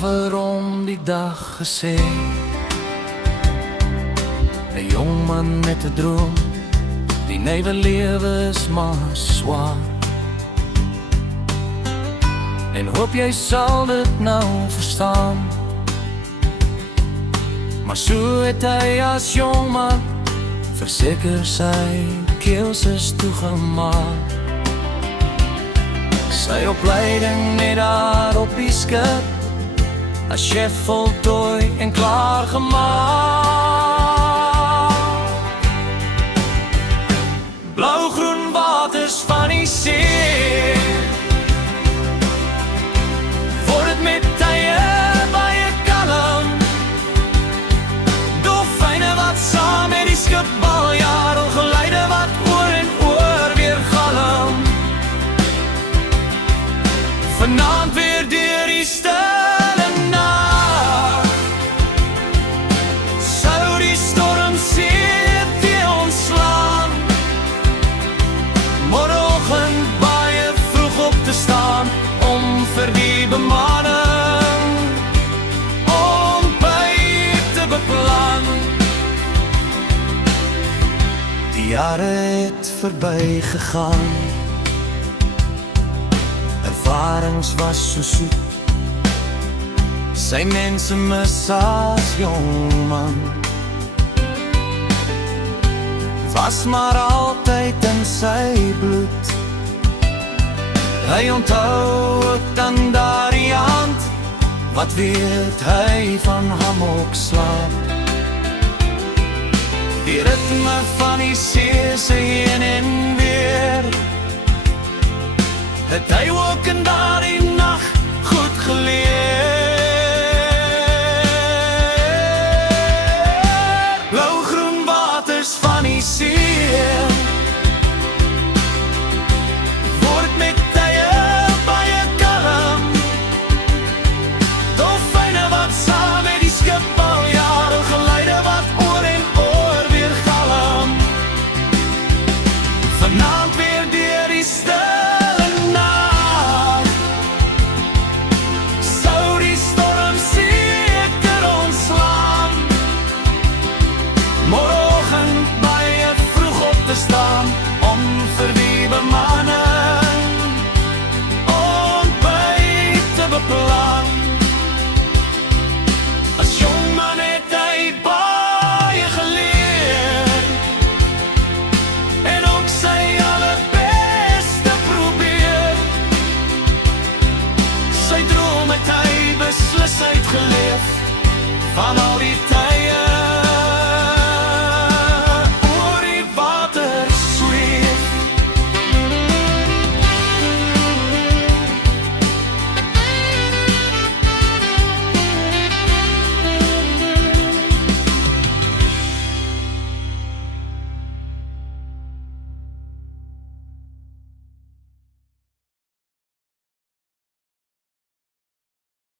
slawe rond die dag gesê. 'n Jong man met 'n droom, die nuwe lewe is maar swaar. En hoop jy sal dit nou verstaan. Maar so het hy as jong man verseker sy keels is toegemaak. Sy opleiding net daar op die skip, as chef voltooi en klaar gemaak. Blauw-groen waters van die see, word het met tye baie kalm. Dolfyne wat saam met die skip baljaar, geleide wat oor en oor weer galm. Vanaand weer deur die stille nag, sou die storm see teen ons slaan. Môreoggend baie vroeg op te staan, om vir die bemanning ontbyt te beplan. Die jare het verby gegaan, ervarings was so soet. Sy mense mis as jong man, was maar altyd in sy bloed. Hy onthou ook dan daardie hand, wat weet hy van hamok slaap. Die ritme van die see se heen en weer, het hy ook in daardie nacht goed geleer. Blauw-groen waters van die see, word met tye baie kalm. Dolfyne wat saam met die skip baljaar, geleide wat oor en oor weer galm. Vanaand weer deur die stille nag, sou die storm seker ontslaan. Môreoggend baie vroeg op te staan, om vir die bemanning ontbyt te beplan. As jong man het hy baie geleer, en ook sy allerbeste probeer. Sy droom het hy beslis uitgeleef, van al die tye